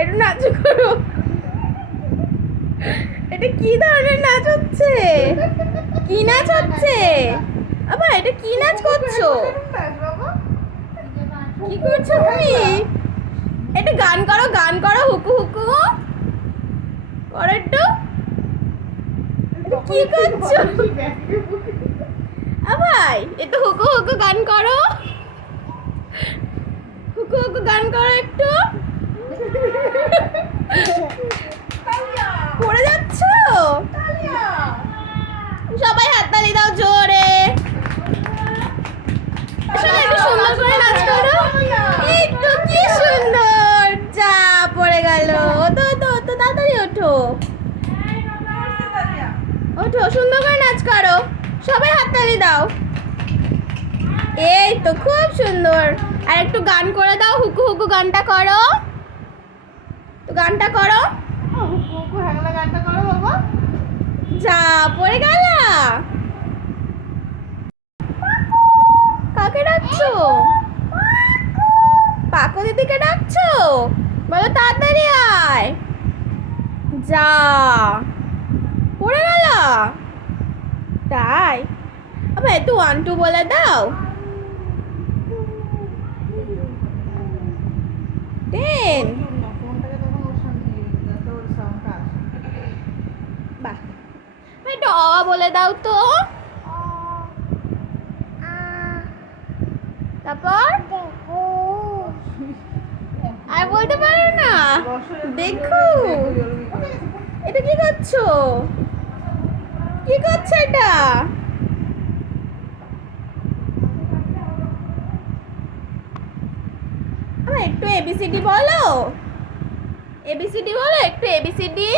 একটু নাচ করো। এটা কি ধরনের নাচ হচ্ছে? কি নাচ হচ্ছে? আবার এটা কি নাচ করছো? কি করছো তুমি? এটা গান করো, গান করো, হুকু হুকু করো একটু। কি করছো? আবার একটু হুকু হুকু গান করো, হুকু হুকু গান করো একটু। পড়ে যাচ্ছ? সবাই হাততালি দাও জোরে। শোনো, একটু সুন্দর করে নাচ করো। এই তো কি সুন্দর। যা পড়ে গেল। ওঠো ওঠো ওঠো, তাড়াতাড়ি ওঠো। ওঠো, সুন্দর করে নাচ করো। সবাই হাততালি দাও। এই তো খুব সুন্দর। আর একটু গান করে দাও, হুকু হুকু গানটা করো। তো গানটা করো। গানটা করো বাবা। যা পড়ে গেল। কাকে ডাকছো? পাকো দিদিকে ডাকছো? বলো তাড়াতাড়ি আয়। যা পড়ে গেল। তাই আবার একটু 1 2 বলে দাও। 10। বাহ, একটু অ বলে দাও তো। তারপর আর বলতে পারো না? দেখো, এটা কি করছো? কি করছো এটা? একটু এবিসিডি বলো। এবিসিডি বলো একটু, এবিসিডি।